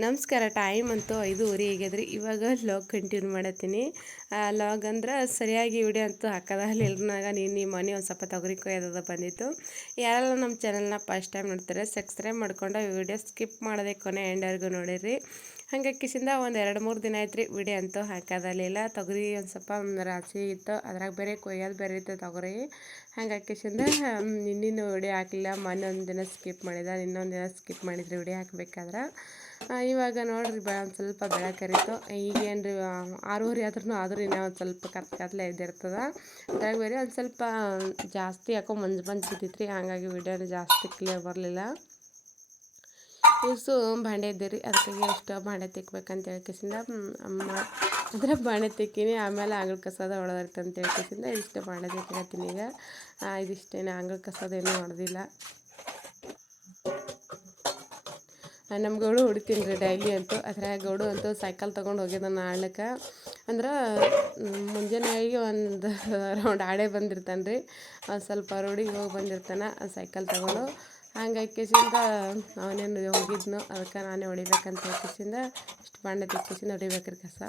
ನಮಸ್ಕಾರ. ಟೈಮ್ ಅಂತೂ 5:30 ಆಗ್ಯದ್ರಿ. ಇವಾಗ ಲಾಗ್ ಕಂಟಿನ್ಯೂ ಮಾಡತ್ತೀನಿ. ಲಾಗ್ ಅಂದ್ರೆ ಸರಿಯಾಗಿ ವಿಡಿಯೋ ಅಂತೂ ಹಾಕೋದಾಗಲಿಲ್ನಾಗ ನಿಮ್ಮ ಮನೆ ಒಂದು ಸ್ವಲ್ಪ ತೊಗರಿ ಕೊಯ್ಯೋದು ಬಂದಿತ್ತು. ಯಾರೆಲ್ಲ ನಮ್ಮ ಚಾನಲ್ನ ಫಸ್ಟ್ ಟೈಮ್ ನೋಡ್ತಾರೆ ಸಬ್ಸ್ಕ್ರೈಬ್ ಮಾಡ್ಕೊಂಡು ವಿಡಿಯೋ ಸ್ಕಿಪ್ ಮಾಡೋದೇ ಕೊನೆ ಎಂಡವರೆಗೂ ನೋಡಿರಿ. ಹಂಗೆ ಕಿಸಿಂದ ಒಂದು 2-3 ದಿನ ಆಯ್ತು ರೀ ವಿಡಿಯೋ ಅಂತೂ ಹಾಕೋದಾಗಲಿಲ್ಲ. ತೊಗರಿ ಒಂದು ಸ್ವಲ್ಪ ರಾಶಿ ಇತ್ತು, ಅದ್ರಾಗ ಬೇರೆ ಕೊಯ್ಯೋದು ಬೇರೆ ಇತ್ತು ತೊಗರಿ. ಹಂಗೆ ಕಿಸಿಂದ ಇನ್ನಿನ್ನು ವಿಡಿಯೋ ಹಾಕಲಿಲ್ಲ. ಮೊನ್ನೆ ಒಂದು ದಿನ ಸ್ಕಿಪ್ ಮಾಡಿದೆ, ಇನ್ನೊಂದು ದಿನ ಸ್ಕಿಪ್ ಮಾಡಿದ್ರಿ ವಿಡಿಯೋ ಹಾಕ್ಬೇಕಾದ್ರೆ. ಇವಾಗ ನೋಡ್ರಿ ಒಂದು ಸ್ವಲ್ಪ ಬೆಳಕರಿತು. ಈಗೇನು ರೀ 6:30 ಆದ್ರೂ ಇನ್ನೂ ಒಂದು ಸ್ವಲ್ಪ ಕತ್ಲೆ ಇದ್ದಿರ್ತದೆ. ಅದ್ರಾಗ ಬೇರೆ ಒಂದು ಸ್ವಲ್ಪ ಜಾಸ್ತಿ ಯಾಕೋ ಮಂಜು ಬಿದ್ದಿತ್ತು ರೀ, ಹಾಗಾಗಿ ವಿಡಿಯೋನ ಜಾಸ್ತಿ ಕ್ಲಿಯರ್ ಬರಲಿಲ್ಲ. ಇಷ್ಟು ಭಾಂಡೆ ಇದ್ದೀರಿ, ಅದಕ್ಕಾಗಿ ಎಷ್ಟು ಭಾಂಡೆ ತಿಕ್ಬೇಕಂತ ಹೇಳ್ಕಿಸಿಂದ ಅಂದರೆ ಬಾಣೆ ತಿಕ್ಕಿನಿ. ಆಮೇಲೆ ಅಂಗಳ ಕಸದ ಹೊಡೆದಿರ್ತ ಅಂತ ಹೇಳ್ಕಿಸಿಂದ ಇಷ್ಟು ಬಾಣೆ ತಿಕ್ಕತ್ತೀನಿ. ಈಗ ಇದಿಷ್ಟೇನೆ, ಅಂಗಳ ಕಸದೇನು ಹೊಡೆದಿಲ್ಲ. ನಮ್ಮ ಗೌಡು ಹೊಡಿತೀನಿ ರೀ ಡೈಲಿ ಅಂತೂ. ಅದ್ರಾಗ ಗೌಡು ಅಂತೂ ಸೈಕಲ್ ತೊಗೊಂಡು ಹೋಗಿದ್ದಾನೆ ಆಡ್ಲಿಕ್ಕೆ. ಅಂದ್ರೆ ಮುಂಜಾನೆ ಒಂದು ರೌಂಡ್ ಆಡೇ ಬಂದಿರ್ತಾನೆ ರೀ. ಸ್ವಲ್ಪ ರೋಡಿಗೆ ಹೋಗಿ ಬಂದಿರ್ತಾನೆ ಸೈಕಲ್ ತೊಗೊಂಡು. ಹಂಗಾಕಿಸಿಂದ ಅವನೇನು ಹೋಗಿದ್ನು, ಅದಕ್ಕೆ ನಾನೇ ಹೊಡಿಬೇಕಂತ ಹೇಳ್ಕಿಸಿಂದ ಇಷ್ಟು ಬಾಂಡೆ ತಿಕ್ಕಿಸಿಂದ ಹೊಡಿಬೇಕ್ರಿ ಕಸ.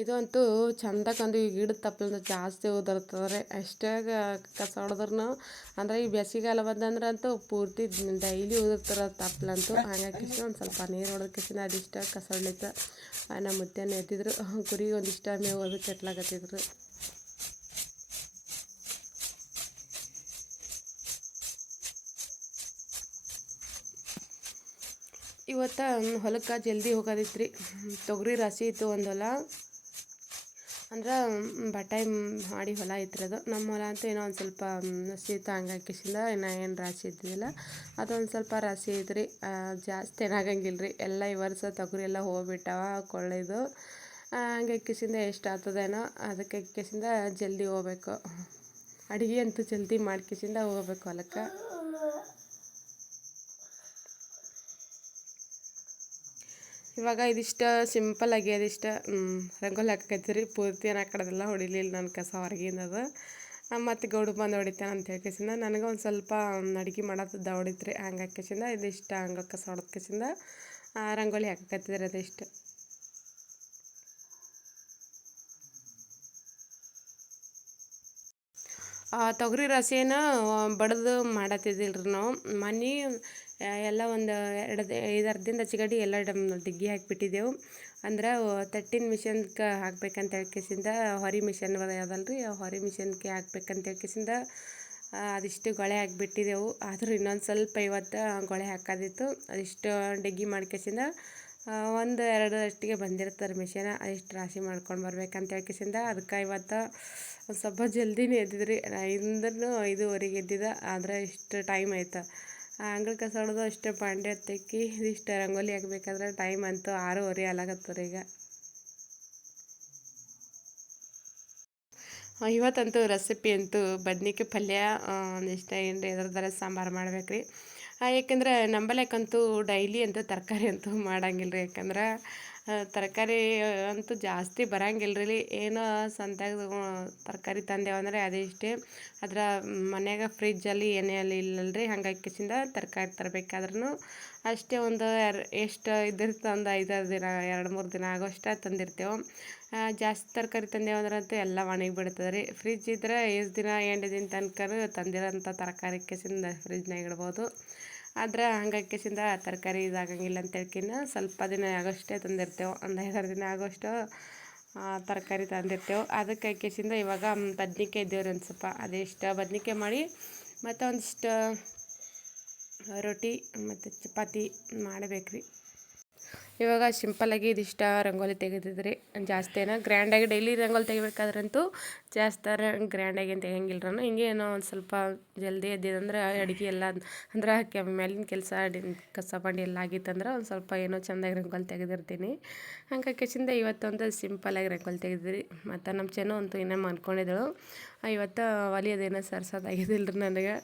ಇದು ಅಂತೂ ಚಂದಕ್ಕಂದು ಈ ಗಿಡದ ತಪ್ಪಲಿಂದ ಜಾಸ್ತಿ ಉದುರ್ತದೆ. ಅಷ್ಟಾಗ ಕಸ ಹೊಡೆದ್ರೂ ಅಂದರೆ ಈ ಬೇಸಿಗೆಗಾಲ ಬಂದಂದ್ರೆ ಅಂತೂ ಪೂರ್ತಿ ಡೈಲಿ ಉದುರ್ತಾರೆ ತಪ್ಪಲಂತೂ. ಹಾಗಾಗಿ ಒಂದು ಸ್ವಲ್ಪ ನೀರು ಹೊಡೆದಕ್ಕಿಂತ ಅದಿಷ್ಟ ಕಸ ಹೊಡ್ಲಿಕ್ಕೆ ನಮ್ಮ ಮುತ್ತೆನೇ ಎತ್ತಿದ್ರು. ಕುರಿಗೆ ಒಂದಿಷ್ಟ ಮೇವು ಅದು ಕೆಟ್ಲಾಗತ್ತಿದ್ರು. ಇವತ್ತು ಹೊಲಕ್ಕೆ ಜಲ್ದಿ ಹೋಗೋದಿತ್ತು ರೀ. ತೊಗರಿ ರಾಶಿ ಇತ್ತು ಒಂದು ಹೊಲ, ಅಂದ್ರೆ ಬಟಾಯಿ ಮಾಡಿ ಹೊಲ ಇತ್ತಿರೋದು. ನಮ್ಮ ಹೊಲ ಅಂತೂ ಏನೋ ಒಂದು ಸ್ವಲ್ಪ ಶೀತ ಹಂಗಾಕಿಸಿಂದ ಇನ್ನೂ ಏನು ರಾಶಿ ಇದ್ದಿದ್ದಿಲ್ಲ. ಅದೊಂದು ಸ್ವಲ್ಪ ರಾಶಿ ಐತ್ರಿ. ಜಾಸ್ತಿ ಏನಾಗಂಗಿಲ್ಲ ರೀ. ಎಲ್ಲ ಈ ವರ್ಷ ತೊಗರಿ ಎಲ್ಲ ಹೋಗ್ಬಿಟ್ಟವ ಕೊಳ್ಳಿದು. ಹಂಗಾಕಿಸಿಂದ ಎಷ್ಟು ಆಗ್ತದೇನೋ, ಅದಕ್ಕೆ ಕಿಸಿಂದ ಜಲ್ದಿ ಹೋಗ್ಬೇಕು. ಅಡುಗೆ ಅಂತೂ ಜಲ್ದಿ ಮಾಡ್ಕಿಸಿಂದ ಹೋಗ್ಬೇಕು ಹೊಲಕ್ಕೆ. ಇವಾಗ ಇದಿಷ್ಟು ಸಿಂಪಲ್ಲಾಗಿ ಅದಿಷ್ಟು ರಂಗೋಲಿ ಹಾಕೈತಿ ಪೂರ್ತಿ ಏನು ಹಾಕೋದೆಲ್ಲ ಹೊಡಿಲಿಲ್ಲ ನಾನು ಕಸ ಹೊರಗಿಂದದು. ಮತ್ತು ಗೌಡು ಬಂದು ಹೊಡಿತಾನೆ ಅಂತ ಹೇಳ್ಕಿಸಿಂದ ನನಗೆ ಒಂದು ಸ್ವಲ್ಪ ಅಡುಗೆ ಮಾಡೋದು ಹೊಡಿತ್ರಿ. ಹಂಗೆ ಹಾಕಿಸಿಂದ ಇದಿಷ್ಟು ಹಂಗೆ ಕಸ ಹೊಡೆದ್ಕಿಸಿಂದ ರಂಗೋಲಿ ಹಾಕತ್ತಿದ್ರೆ ಅದಿಷ್ಟು. ತೊಗರಿ ರಾಶಿನ ಬಡ್ದು ಮಾಡತ್ತಿದ್ದಿಲ್ರಿ ನಾವು. ಮನೆ ಎಲ್ಲ ಒಂದು 5-6 ದಿನದ ಚಿಗಡಿ ಎಲ್ಲ ದಿಗ್ಗಿ ಹಾಕಿಬಿಟ್ಟಿದ್ದೆವು. ಅಂದ್ರೆ ತಟ್ಟಿನ ಮಿಷನ್ಗೆ ಹಾಕ್ಬೇಕಂತ ಹೇಳ್ಕಿಸಿಂದ ಹೊರಿ ಮಿಷನ್ ಅದಲ್ಲ ರೀ, ಹೊರಿ ಮಿಷನ್ಗೆ ಹಾಕ್ಬೇಕಂತ ಹೇಳ್ಕಿಸಿಂದ ಅದಿಷ್ಟು ಗೊಳೆ ಹಾಕಿಬಿಟ್ಟಿದ್ದೆವು. ಆದರೂ ಇನ್ನೊಂದು ಸ್ವಲ್ಪ ಇವತ್ತು ಗೊಳೆ ಹಾಕೋದಿತ್ತು. ಅದಿಷ್ಟು ಡಿಗ್ಗಿ ಮಾಡ್ಕಿಸಿಂದ 1-2 ಅಷ್ಟಿಗೆ ಬಂದಿರ್ತಾರೆ ಮಿಷನ್. ಅದಿಷ್ಟು ರಾಶಿ ಮಾಡ್ಕೊಂಡು ಬರ್ಬೇಕಂತ ಹೇಳ್ಕಿಸಿಂದ ಅದಕ್ಕೆ ಇವತ್ತು ಒಂದು ಸ್ವಲ್ಪ ಜಲ್ದಿನೇ ಎದ್ದಿದ್ರಿ. ಇಂದ್ರೂ 5:30ಗೆ ಎದ್ದಿದ್ದ, ಆದರೆ ಇಷ್ಟು ಟೈಮ್ ಆಯ್ತು. ಅಂಗಳ ಕಸ ಹೊಡೆದು ಅಷ್ಟು ಬಾಂಡೆ ತೆಕ್ಕಿ ಇದಿಷ್ಟು ರಂಗೋಲಿ ಹಾಕಬೇಕಾದ್ರೆ ಟೈಮ್ ಅಂತೂ 6:30 ಆಲಾಗತ್ತವ್ರಿ ಈಗ. ಇವತ್ತಂತೂ ರೆಸಿಪಿ ಅಂತೂ ಬದ್ನಿಕಾಯಿ ಪಲ್ಯ, ಒಂದಿಷ್ಟು ಏನು ಎದ್ರದಾರ ಸಾಂಬಾರು ಮಾಡ್ಬೇಕು ರೀ. ಯಾಕೆಂದ್ರೆ ನಂಬಲಕ್ಕಂತೂ ಡೈಲಿ ಅಂತೂ ತರಕಾರಿ ಅಂತೂ ಮಾಡಂಗಿಲ್ಲ ರೀ. ಯಾಕಂದ್ರೆ ತರಕಾರಿ ಅಂತೂ ಜಾಸ್ತಿ ಬರಂಗಿಲ್ಲ ರೀ. ಏನೋ ಸಂತ್ಯಾಗ ತರಕಾರಿ ತಂದೇವಂದ್ರೆ ಅದೇ ಇಷ್ಟೇ. ಅದರ ಮನ್ಯಾಗ ಫ್ರಿಜ್ಜಲ್ಲಿ ಏನೇ ಅಲ್ಲಿ ಇಲ್ಲಲ್ಲ ರೀ. ಹಂಗಾಕಿಸಿಂದ ತರಕಾರಿ ತರಬೇಕಾದ್ರೂ ಅಷ್ಟೇ ಒಂದು ಎಷ್ಟು ಇದ್ದಿರ್ತ ಒಂದು 5-6 ದಿನ 2-3 ದಿನ ಆಗೋಷ್ಟು ತಂದಿರ್ತೇವೆ. ಜಾಸ್ತಿ ತರಕಾರಿ ತಂದೇವಂದ್ರಂತೂ ಎಲ್ಲ ಒಣಗಿ ಬಿಡ್ತದೆ ರೀ. ಫ್ರಿಜ್ ಇದ್ರೆ ಎಷ್ಟು ದಿನ 8 ದಿನ ತನಕ ತಂದಿರೋಂಥ ತರಕಾರಿ ಕೆಸಿಂದ ಫ್ರಿಜ್ನಾಗ ಇಡ್ಬೋದು. ಆದ್ರೆ ಹಂಗಾಕಿಸಿಂದ ತರಕಾರಿ ಇದಾಗಂಗಿಲ್ಲ ಅಂತ ಹೇಳ್ಕಿನ್ನ ಸ್ವಲ್ಪ ದಿನ ಆಗೋಷ್ಟೇ ತಂದಿರ್ತೇವೆ. ಒಂದು 5-6 ದಿನ ಆಗೋಷ್ಟು ತರಕಾರಿ ತಂದಿರ್ತೇವೆ. ಅದಕ್ಕೆ ಹಾಕಿಸಿಂದ ಇವಾಗ ಬದ್ನಿಕಾಯಿ ಇದ್ದೇವ್ರಿ ಒಂದು ಸ್ವಲ್ಪ. ಅದಿಷ್ಟು ಬದ್ನಿಕಾಯಿ ಮಾಡಿ ಮತ್ತು ಒಂದಿಷ್ಟು ರೊಟ್ಟಿ ಮತ್ತು ಚಪಾತಿ ಮಾಡಬೇಕ್ರಿ. ಇವಾಗ ಸಿಂಪಲ್ಲಾಗಿ ಇದಿಷ್ಟು ರಂಗೋಲಿ ತೆಗೆದಿದ್ರಿ. ಜಾಸ್ತಿ ಏನೋ ಗ್ರ್ಯಾಂಡಾಗಿ ಡೈಲಿ ರಂಗೋಲಿ ತೆಗಿಬೇಕಾದ್ರಂತೂ ಜಾಸ್ತಿ ಗ್ರ್ಯಾಂಡಾಗಿ ಏನು ತೆಗಿಯಂಗಿಲ್ಲ ನಾನು. ಹಿಂಗೆ ಏನೋ ಒಂದು ಸ್ವಲ್ಪ ಜಲ್ದಿ ಎದ್ದಿದಂದ್ರೆ ಅಡುಗೆ ಎಲ್ಲ ಅಂದ್ರೆ ಮೇಲಿನ ಕೆಲಸ ಕಸ ಬಂಡಿ ಎಲ್ಲ ಆಗಿತ್ತಂದ್ರೆ ಒಂದು ಸ್ವಲ್ಪ ಏನೋ ಚೆಂದಾಗಿ ರಂಗೋಲಿ ತೆಗೆದಿರ್ತೀನಿ. ಹಂಗಾಕಿಸಿಂದ ಇವತ್ತೊಂದು ಸಿಂಪಲ್ಲಾಗಿ ರಂಗೋಲಿ ತೆಗೆದಿದ್ರಿ. ಮತ್ತು ನಮ್ಮ ಚೆನ್ನು ಅಂತೂ ಇನ್ನೂ ಅಂದ್ಕೊಂಡಿದ್ದಳು ಇವತ್ತು ಒಲಿಯೋದೇನೋ ಸರ್ಸೋದಾಗಿದ್ದಿಲ್ಲ ರೀ ನನಗೆ.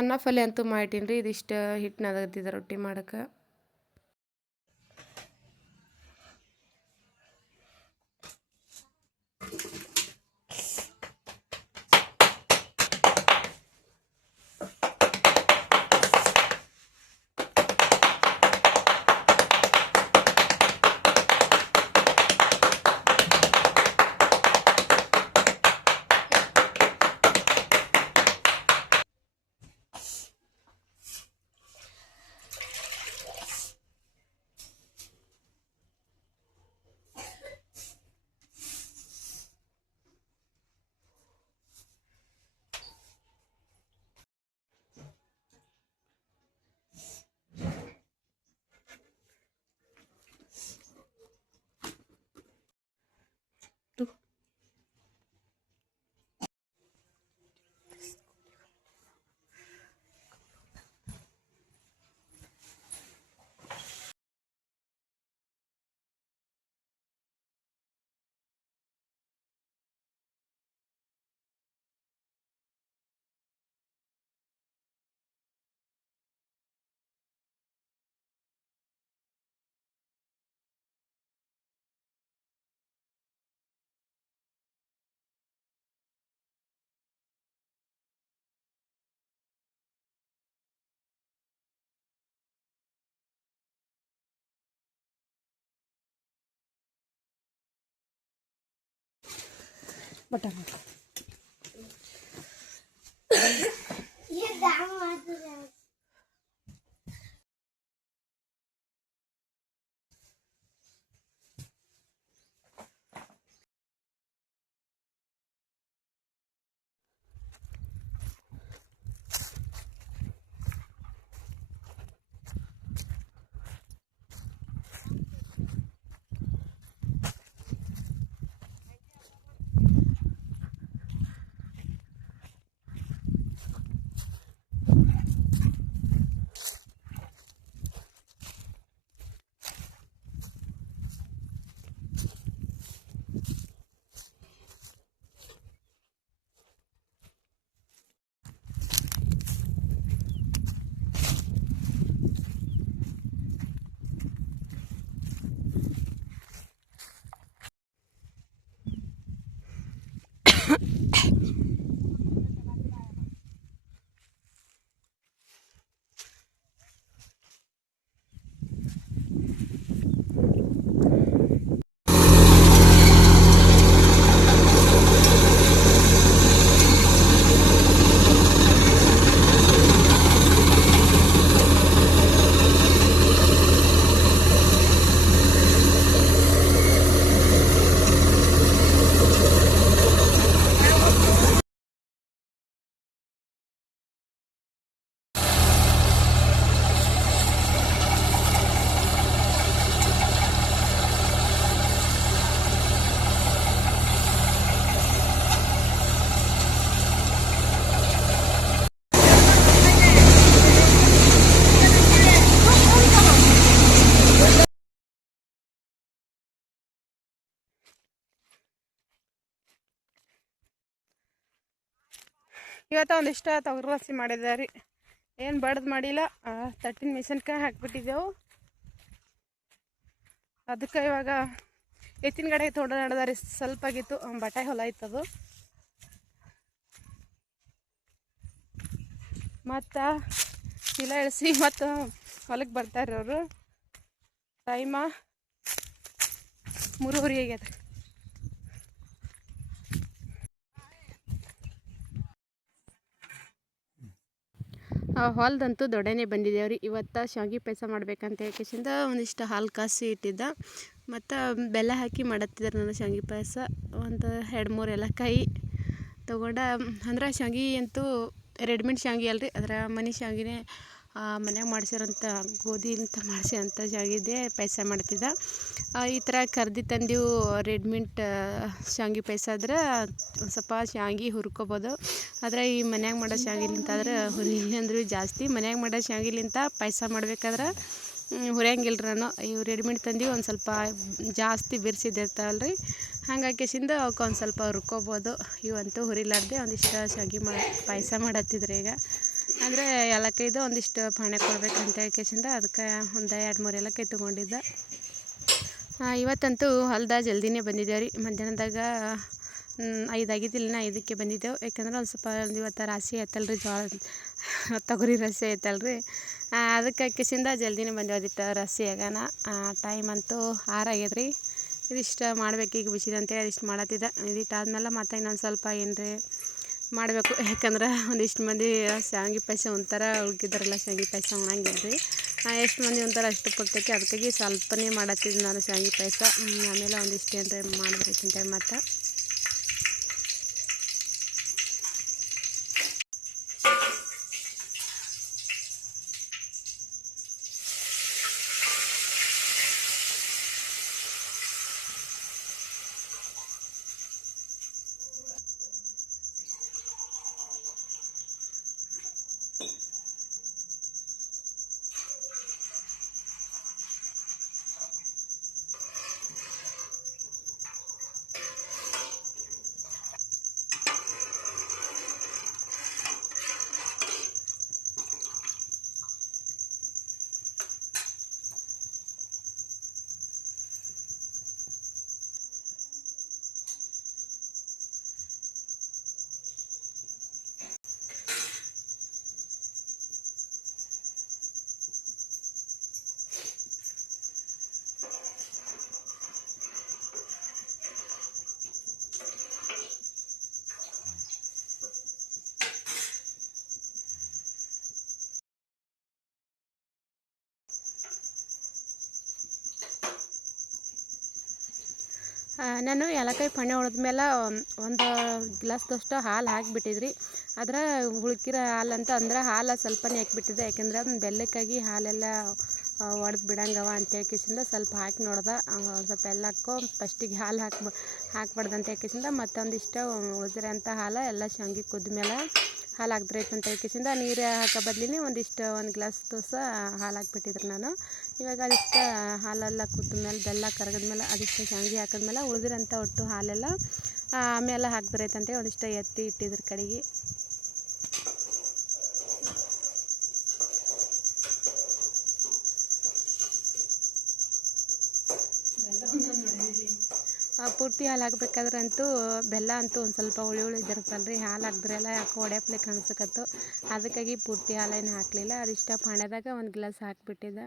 ಅನ್ನ ಪಲ್ಯ ಅಂತೂ ಮಾಡಿಟೀನಿ ರೀ. ಇದಿಷ್ಟು ಹಿಟ್ಟು ನಾದಕತ್ತಿದ್ದೆ ರೊಟ್ಟಿ ಮಾಡೋಕೆ. ಬಟನ್ ಇವತ್ತು ಒಂದಿಷ್ಟು ತೊಗರಿ ರಾಶಿ ಮಾಡಿದೆ ರೀ. ಏನು ಬಡ್ದು ಮಾಡಿಲ್ಲ, ತಟ್ಟಿನ ಮೆಣಸಿನ್ಕಾಯಿ ಹಾಕಿಬಿಟ್ಟಿದ್ದೆವು. ಅದಕ್ಕೆ ಇವಾಗ ಎತ್ತಿನ ಗಾಡಿ ತೊಗೊಂಡು ನಡೆದ ರೀ. ಸ್ವಲ್ಪ ಆಗಿತ್ತು, ಬಟಾಯಿ ಹೊಲ ಇತ್ತದು. ಮತ್ತು ಚೀಲ ಇಳಿಸಿ ಮತ್ತು ಹೊಲಕ್ಕೆ ಬರ್ತಾರೆ ಅವರು. ಟೈಮ 3:30 ಆಗ್ಯದ. ಹೊಲ್ದಂತೂ ದೊಡ್ಡನೇ ಬಂದಿದ್ದೇವ್ರಿ. ಇವತ್ತು ಶಾವಿಗೆ ಪಾಯಸ ಮಾಡ್ಬೇಕಂತ ಹೇಳ್ಕೇಸಿಂದ ಒಂದಿಷ್ಟು ಹಾಲು ಕಾಸಿ ಇಟ್ಟಿದ್ದ ಮತ್ತು ಬೆಲ್ಲ ಹಾಕಿ ಮಾಡತ್ತಿದ್ದಾರೆ. ನಾನು ಶಾವಿಗೆ ಪಾಯಸ ಒಂದು 2-3 ಏಲಕ್ಕಾಯಿ ತೊಗೊಂಡು, ಅಂದ್ರೆ ಶಾವಿಗೆ ಅಂತೂ ರೆಡಿಮೇಡ್ ಶಾವಿಗೆ ಅಲ್ರಿ, ಅದರ ಮನೆ ಶಾವಿಗೆನೇ ಮನ್ಯಾಗ ಮಾಡಿಸಿರೋಂಥ ಗೋಧಿಯಿಂದ ಮಾಡಿಸಿರೋಂಥ ಶಾವಿಗೆ ಪಾಯಸ ಮಾಡ್ತಿದ್ದ. ಈ ಥರ ಕರ್ದು ತಂದೀವು ರೆಡಿಮೇಡ್ ಶಾವಿಗೆ ಪಾಯಸ ಆದ್ರೆ ಒಂದು ಸ್ವಲ್ಪ ಶಾವಿಗೆ ಹುರ್ಕೊಬೋದು. ಆದರೆ ಈ ಮನ್ಯಾಗ ಮಾಡೋ ಶಾವಿಗೆಲಿಂತ ಆದ್ರೆ ಹುರಿಲಿ ಅಂದ್ರೂ ಜಾಸ್ತಿ. ಮನ್ಯಾಗ ಮಾಡೋ ಶಾವಿಗೆಲಿಂತ ಪಾಯಸ ಮಾಡ್ಬೇಕಾದ್ರೆ ಹುರಿಯಂಗಿಲ್ಲ ನಾನು. ಇವು ರೆಡಿಮೇಡ್ ತಂದೀವಿ, ಒಂದು ಸ್ವಲ್ಪ ಜಾಸ್ತಿ ಬಿರ್ಸಿದ್ದಿರ್ತಾವಲ್ರಿ, ಹಾಗಾಗಿಸಿಂದ ಅವಕ್ಕೆ ಒಂದು ಸ್ವಲ್ಪ ಹುರ್ಕೊಬೋದು. ಇವಂತೂ ಹುರಿಲಾರ್ದೆ ಒಂದಿಷ್ಟು ಶಾವಿಗೆ ಪಾಯಸ ಮಾಡತ್ತಿದ್ರು. ಈಗ ಅಂದರೆ ಏಲಕ್ಕಾಯಿದು ಒಂದಿಷ್ಟು ಪಾಣೆ ಕೊಡ್ಬೇಕಂತ ಹೇಳ್ಕೇಸಿಂದ ಅದಕ್ಕೆ ಒಂದು 2-3 ಏಲಕ್ಕಾಯಿ ತೊಗೊಂಡಿದ್ದೆ. ಇವತ್ತಂತೂ ಹೊಲ್ದ ಜಲ್ದಿನೇ ಬಂದಿದ್ದೇವೆ ರೀ. ಮಧ್ಯಾಹ್ನದಾಗ 5 ಆಗಿದ್ದಿಲ್ಲ, 5ಕ್ಕೆ ಬಂದಿದ್ದೆವು. ಯಾಕಂದ್ರೆ ಒಂದು ಸ್ವಲ್ಪ ಇವತ್ತು ರಾಶಿ ಆಯ್ತಲ್ರಿ, ಜೋಳ ತೊಗರಿ ರಾಶಿ ಆಯ್ತಲ್ರಿ, ಅದಕ್ಕೆ ಹಾಕಿಸಿಂದ ಜಲ್ದಿನೇ ಬಂದೇವದಿತ್ತು ರಾಶಿ ಆಗಾನ. ಟೈಮ್ ಅಂತೂ 6 ಆಗ್ಯದ್ರಿ. ಇದಿಷ್ಟು ಮಾಡ್ಬೇಕು ಈಗ ಬಿಸಿದು ಅಂತೇಳಿ ಇದಿಷ್ಟು ಮಾಡತ್ತಿದ್ದೆ. ಇದಿಟ್ಟು ಆದ್ಮೇಲೆ ಮತ್ತೆ ಇನ್ನೊಂದು ಸ್ವಲ್ಪ ಏನ್ರಿ ಮಾಡಬೇಕು. ಯಾಕಂದ್ರೆ ಒಂದಿಷ್ಟು ಮಂದಿ ಶಾವಿಗೆ ಪಾಯಸ ಒಂಥರ ಉಳ್ಕಿದ್ರಲ್ಲ, ಶಾವಿಗೆ ಪಾಯಸ ಉಣಂಗಿಲ್ರಿ. ಎಷ್ಟು ಮಂದಿ ಒಂಥರ ಅಷ್ಟು ಪುಟ್ಟಕ್ಕೆ, ಅದಕ್ಕಾಗಿ ಸ್ವಲ್ಪನೇ ಮಾಡತ್ತಿದ್ದು ನಾನು ಶಾವಿಗೆ ಪಾಯಸ. ಆಮೇಲೆ ಒಂದಿಷ್ಟು ಏನ್ರಿ ಮಾಡಬೇಕಂತೇಳಿ ಮತ್ತು ನಾನು ಏಲಕ್ಕಾಯಿ ಪಣ್ಣೆ ಹೊಡೆದ್ಮೇಲೆ ಒಂದು ಗ್ಲಾಸ್ದಷ್ಟು ಹಾಲು ಹಾಕಿಬಿಟ್ಟಿದ್ರಿ. ಅದ್ರ ಉಳ್ಕಿರೋ ಹಾಲಂತ ಅಂದ್ರೆ ಹಾಲು ಸ್ವಲ್ಪನೇ ಹಾಕಿಬಿಟ್ಟಿದ್ದೆ, ಯಾಕೆಂದ್ರೆ ಬೆಲ್ಲಕ್ಕಾಗಿ ಹಾಲೆಲ್ಲ ಒಡೆದು ಬಿಡಂಗವ ಅಂತೇಳ್ಕಿಸಿಂದ ಸ್ವಲ್ಪ ಹಾಕಿ ನೋಡ್ದೆ. ಸ್ವಲ್ಪ ಎಲ್ಲ ಹಾಕೋ ಫಸ್ಟಿಗೆ ಹಾಲು ಹಾಕ್ಬಾರ್ದು ಅಂತ ಹೇಳ್ಕಿಸಿಂದ ಮತ್ತೊಂದಿಷ್ಟು ಉಳಿದಿರೋಂಥ ಹಾಲು ಎಲ್ಲ ಶಾವಿಗೆ ಕುದ್ಮೇಲೆ ಹಾಲು ಹಾಕಿದ್ರೈತೆ ಅಂತ ಹೇಳ್ಕಿಸಿಂದ ನೀರು ಹಾಕೋ ಬದ್ಲಿನೇ ಒಂದು ಗ್ಲಾಸ್ ದೋಸೆ ಹಾಲು ಹಾಕ್ಬಿಟ್ಟಿದ್ರು ನಾನು. ಇವಾಗ ಅದಿಷ್ಟು ಹಾಲೆಲ್ಲ ಕುದ್ಮೇಲೆ ಬೆಲ್ಲ ಕರಗಿದ್ಮೇಲೆ ಅದಿಷ್ಟು ಶಾವಿಗೆ ಹಾಕಿದ್ಮೇಲೆ ಉಳಿದಿರೋಂಥ ಒಟ್ಟು ಹಾಲೆಲ್ಲ ಆಮೇಲೆ ಹಾಕ್ಬಿಡೈತಂತೆ ಒಂದಿಷ್ಟು ಎತ್ತಿ ಇಟ್ಟಿದ್ರ ಕಡೆಗೆ. ಪೂರ್ತಿ ಹಾಲು ಹಾಕ್ಬೇಕಾದ್ರೆ ಅಂತೂ ಬೆಲ್ಲ ಅಂತೂ ಒಂದು ಸ್ವಲ್ಪ ಹುಳಿ ಇದ್ದಿರುತ್ತಲ್ಲ ರೀ, ಹಾಲು ಹಾಕಿದ್ರೆಲ್ಲ ಯಾಕೋ ಒಡೆಯಪ್ಲೆ ಕಾಣಿಸಕತ್ತು. ಅದಕ್ಕಾಗಿ ಪೂರ್ತಿ ಹಾಲೇನು ಹಾಕಲಿಲ್ಲ, ಅದಿಷ್ಟ ಪಾಣ್ಯದಾಗ ಒಂದು ಗ್ಲಾಸ್ ಹಾಕಿಬಿಟ್ಟಿದ್ದೆ.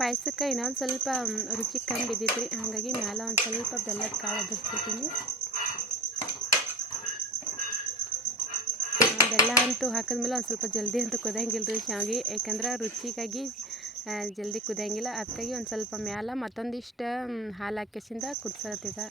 ಪಾಯಸಕ್ಕೆ ಇನ್ನೊಂದು ಸ್ವಲ್ಪ ರುಚಿ ಕಮ್ಮಿ ಬಿದ್ದಿತ್ತು, ಹಾಗಾಗಿ ಮ್ಯಾಲೆ ಒಂದು ಸ್ವಲ್ಪ ಬೆಲ್ಲದ ಕಾಳು ಅದಿಸ್ಬಿಟ್ಟಿನಿ. ಬೆಲ್ಲ ಅಂತೂ ಹಾಕಿದ್ಮೇಲೆ ಒಂದು ಸ್ವಲ್ಪ ಜಲ್ದಿ ಅಂತೂ ಕುದಿಯಂಗಿಲ್ಲ ರೀ ಶಾವಿಗೆ, ಯಾಕಂದ್ರೆ ರುಚಿಗಾಗಿ ಜಲ್ದಿ ಕುದಿಯಂಗಿಲ್ಲ. ಅದಕ್ಕಾಗಿ ಒಂದು ಸ್ವಲ್ಪ ಮ್ಯಾಲೆ ಮತ್ತೊಂದಿಷ್ಟು ಹಾಲು ಹಾಕಿಸಿಂದ ಕುದಿಸತ್ತಿದ್ದೆ.